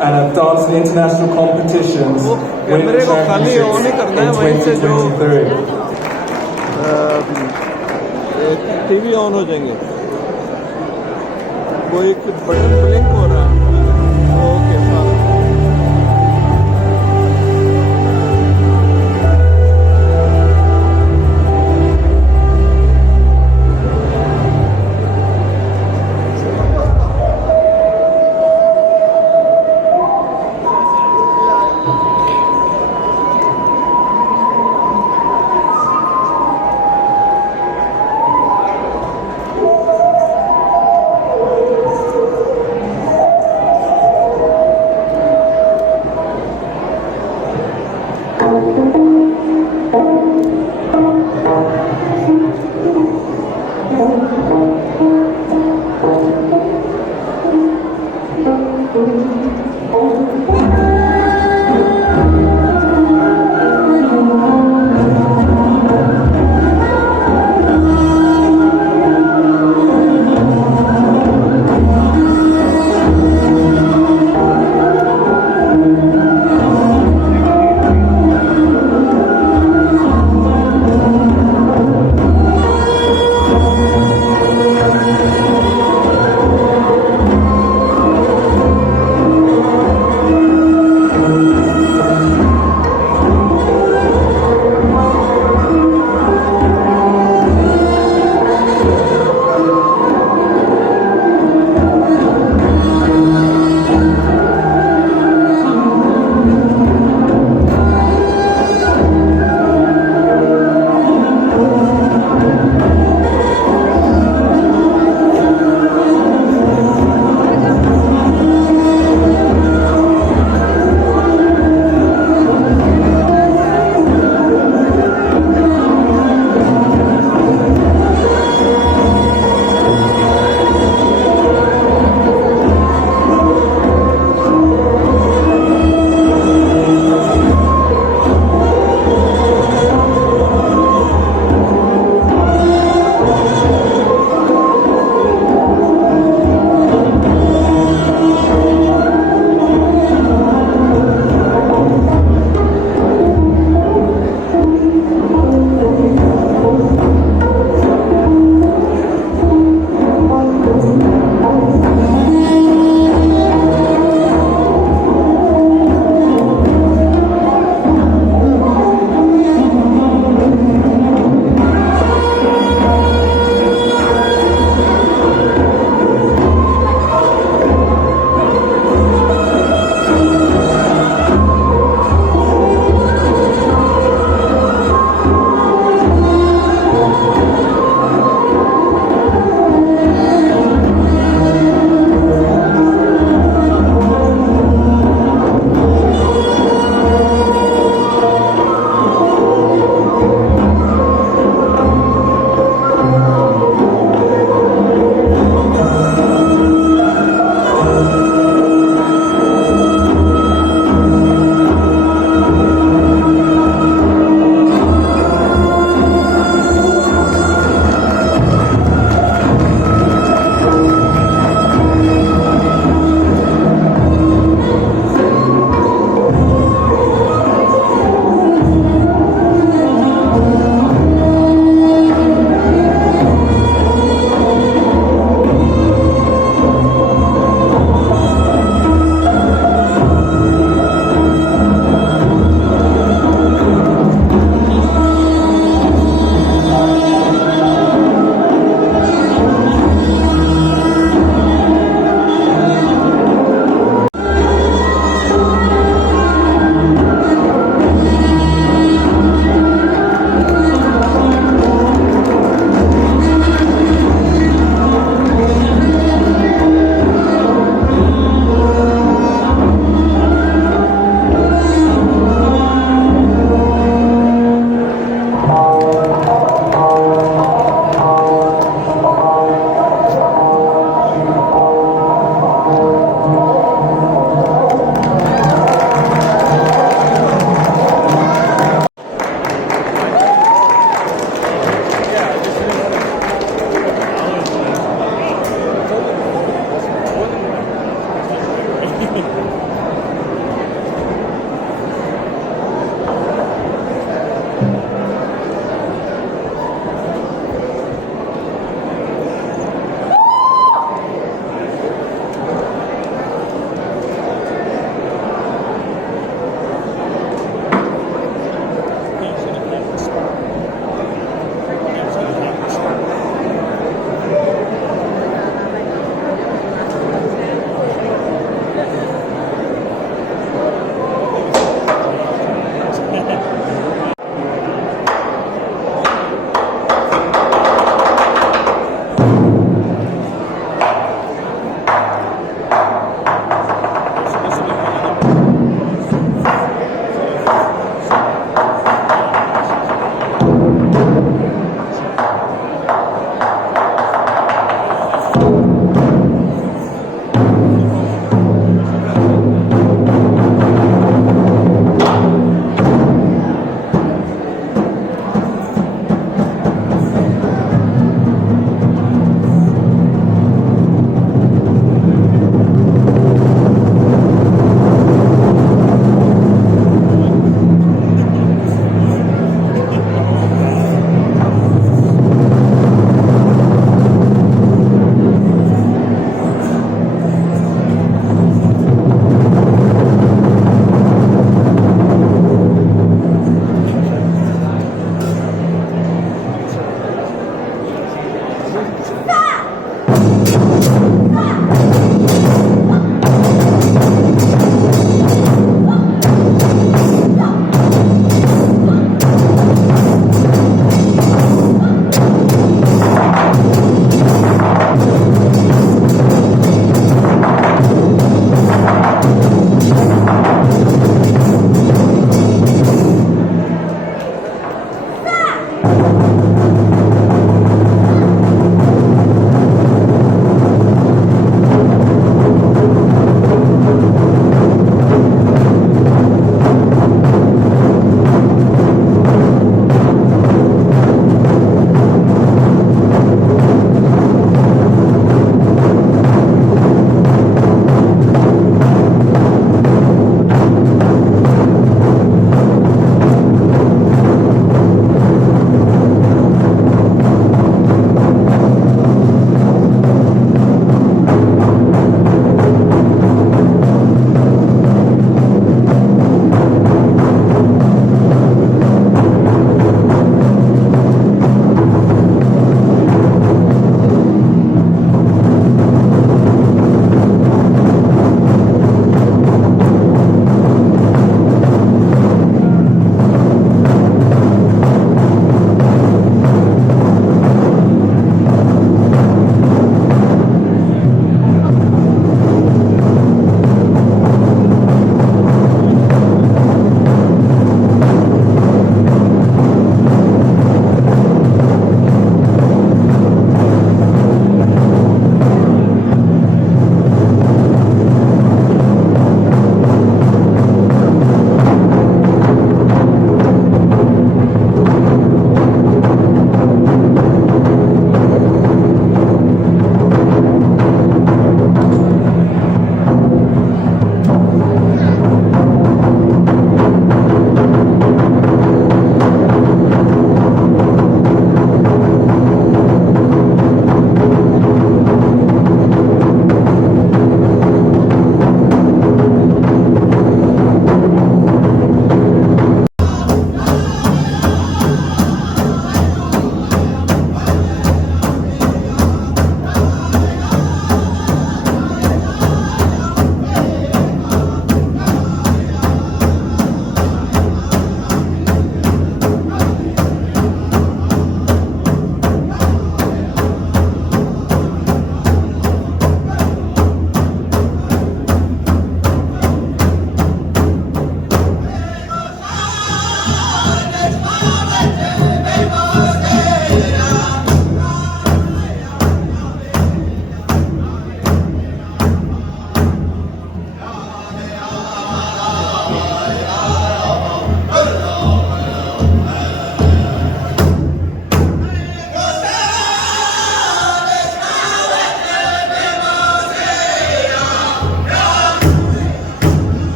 and have danced in international competitions, winning championships in 2023. TV on हो जाएंगे, वो एक बटन ब्लिंक हो रहा है। Okay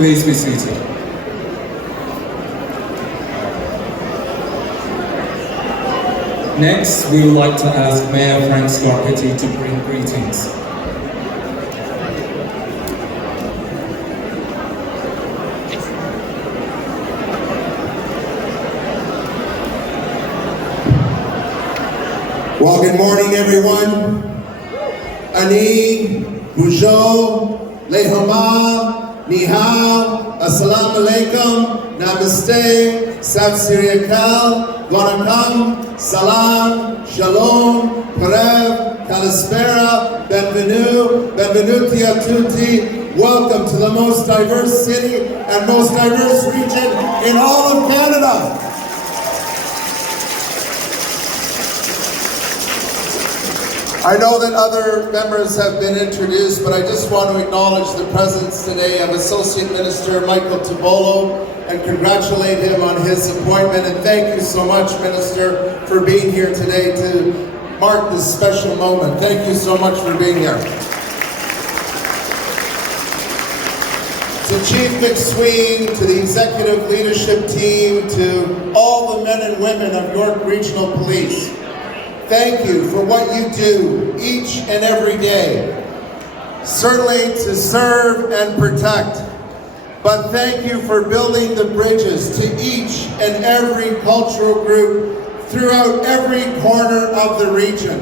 Please be seated. Next, we would like to ask Mayor Frank Scarpetti to bring greetings. Well, good morning, everyone. Ani, Bonjour, Lehama, Ni hao, Assalamu alaikum, Namaste, Sat Sri Akal, Wanakam, Salam, Shalom, Parev, Kalispera, Benvenuti a tutti. Welcome to the most diverse city and most diverse region in all of Canada. I know that other members have been introduced, but I just want to acknowledge the presence today of Associate Minister Michael Tibolo and congratulate him on his appointment. And thank you so much, Minister, for being here today to mark this special moment. Thank you so much for being here. To Chief McSween, to the executive leadership team, to all the men and women of York Regional Police, thank you for what you do each and every day. Certainly to serve and protect, but thank you for building the bridges to each and every cultural group throughout every corner of the region.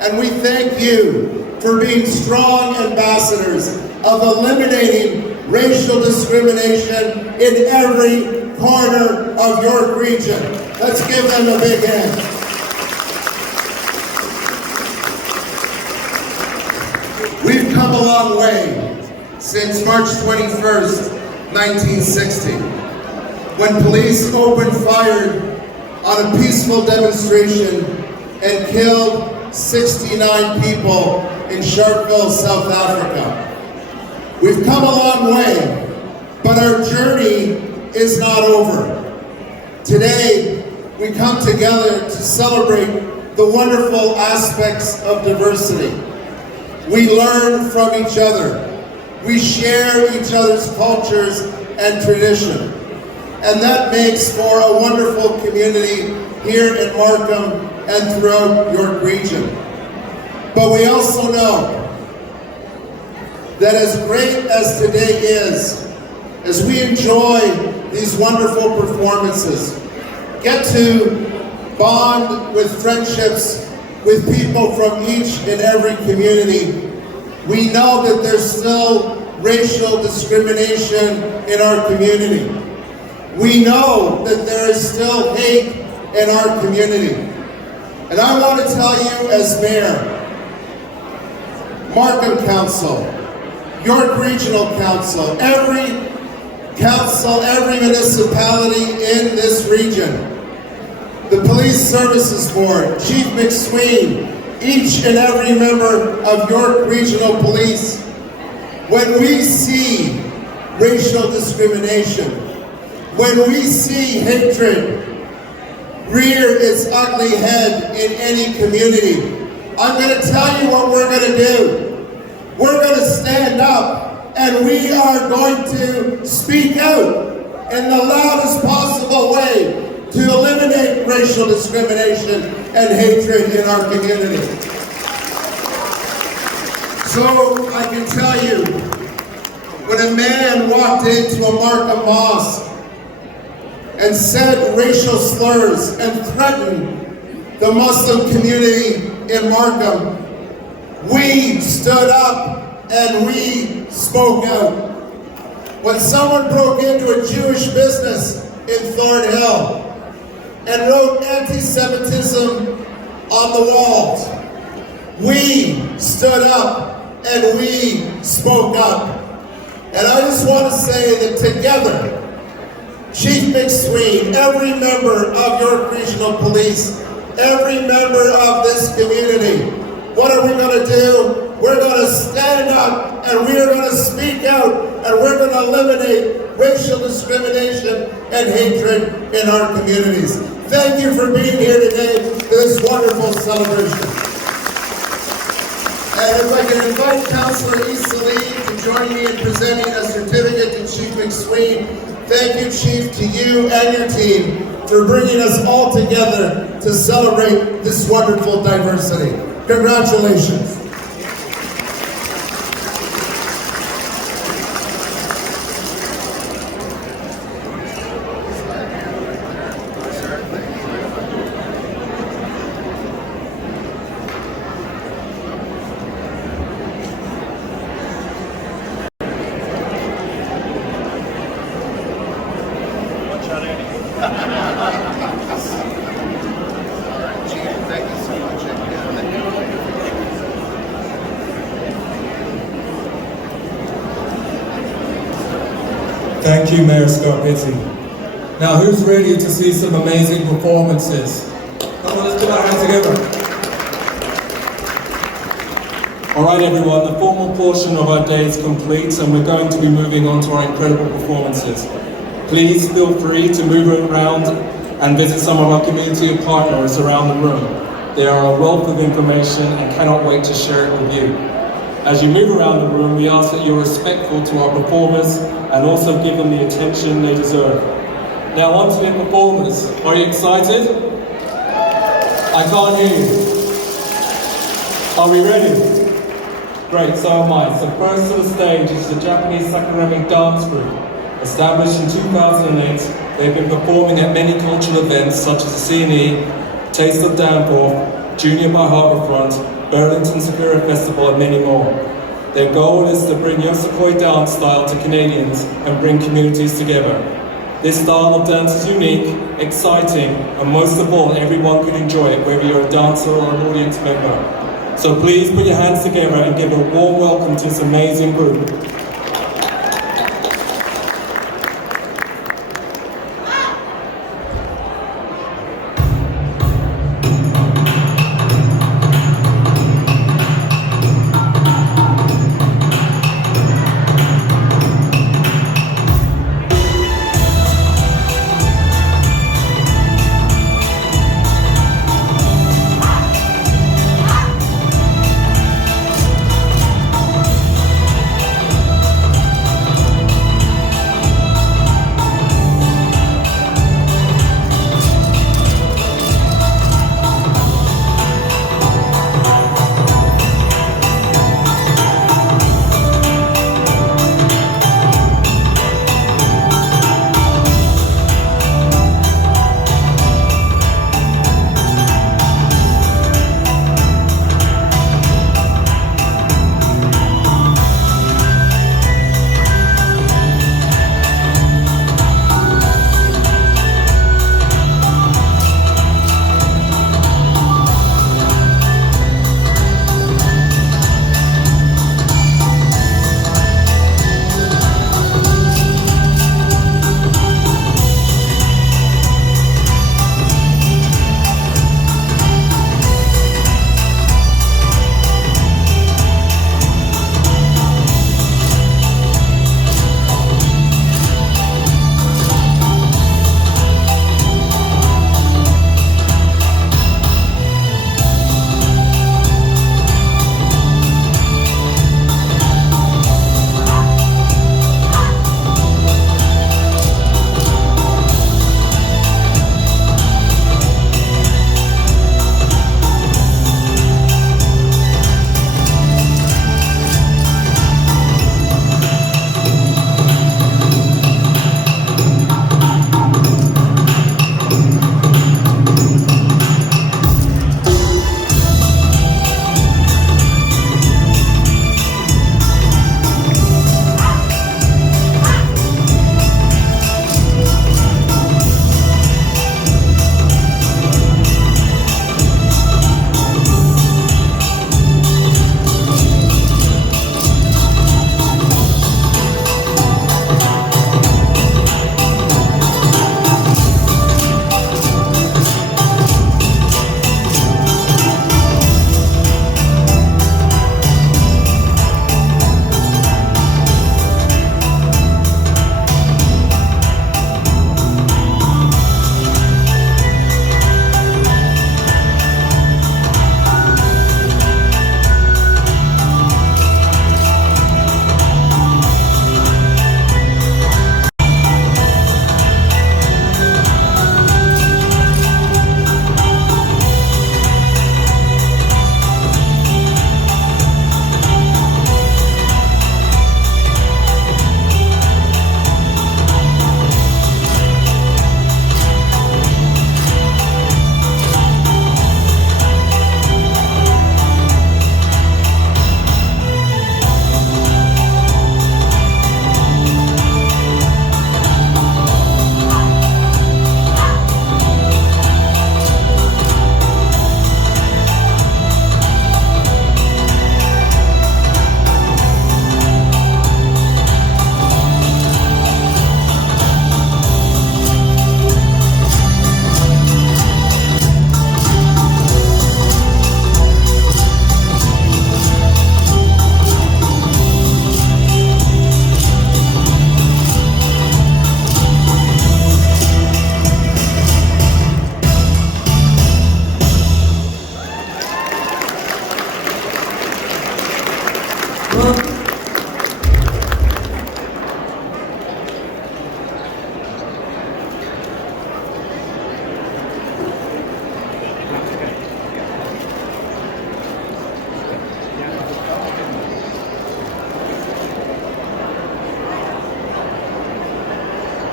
And we thank you for being strong ambassadors of eliminating racial discrimination in every corner of York region. Let's give them a big hand. We've come a long way since March 21st, 1960, when police opened fire on a peaceful demonstration and killed 69 people in Sharpeville, South Africa. We've come a long way, but our journey is not over. Today, we come together to celebrate the wonderful aspects of diversity. We learn from each other. We share each other's cultures and tradition. And that makes for a wonderful community here in Markham and throughout York region. But we also know that as great as today is, as we enjoy these wonderful performances, get to bond with friendships with people from each and every community, we know that there's still racial discrimination in our community. We know that there is still hate in our community. And I want to tell you as mayor, Markham Council, York Regional Council, every municipality in this region, the Police Services Board, Chief McSween, each and every member of York Regional Police, when we see racial discrimination, when we see hatred rear its ugly head in any community, I'm going to tell you what we're going to do. We're going to stand up and we are going to speak out in the loudest possible way to eliminate racial discrimination and hatred in our community. So I can tell you, when a man walked into a Markham mosque and said racial slurs and threatened the Muslim community in Markham, we stood up and we spoke out. When someone broke into a Jewish business in Thornhill and wrote anti-Semitism on the walls, we stood up and we spoke up. And I just want to say that together, Chief McSween, every member of York Regional Police, every member of this community, what are we going to do? We're going to stand up and we are going to speak out and we're going to eliminate racial discrimination and hatred in our communities. Thank you for being here today for this wonderful celebration. And if I can invite Councillor Salim to join me in presenting a certificate to Chief McSween. Thank you, Chief, to you and your team for bringing us all together to celebrate this wonderful diversity. Congratulations. Thank you, Mayor Scarpetti. Now, who's ready to see some amazing performances? Come on, let's put our hands together. All right, everyone, the formal portion of our day is complete, and we're going to be moving on to our incredible performances. Please feel free to move around and visit some of our community partners around the room. They are a wealth of information and cannot wait to share it with you. As you move around the room, we ask that you're respectful to our performers and also give them the attention they deserve. Now on to the performers. Are you excited? I can't hear you. Are we ready? Great, so am I. So first to the stage is the Japanese Sakurami dance group. Established in 2008, they've been performing at many cultural events such as the CNE, Taste of Danforth, Junior by Harbourfront, Burlington Sakura Festival, and many more. Their goal is to bring Yosakoi dance style to Canadians and bring communities together. This style of dance is unique, exciting, and most of all, everyone can enjoy it, whether you're a dancer or an audience member. So please put your hands together and give a warm welcome to this amazing group.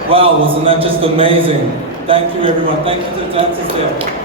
Wow, wasn't that just amazing? Thank you everyone. Thank you to the dancers there.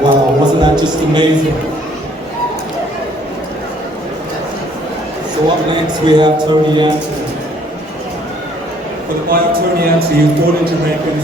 Wow, wasn't that just amazing? So up next we have Tony Anthony. For the bio Tony Anthony, who's born in Jamaica.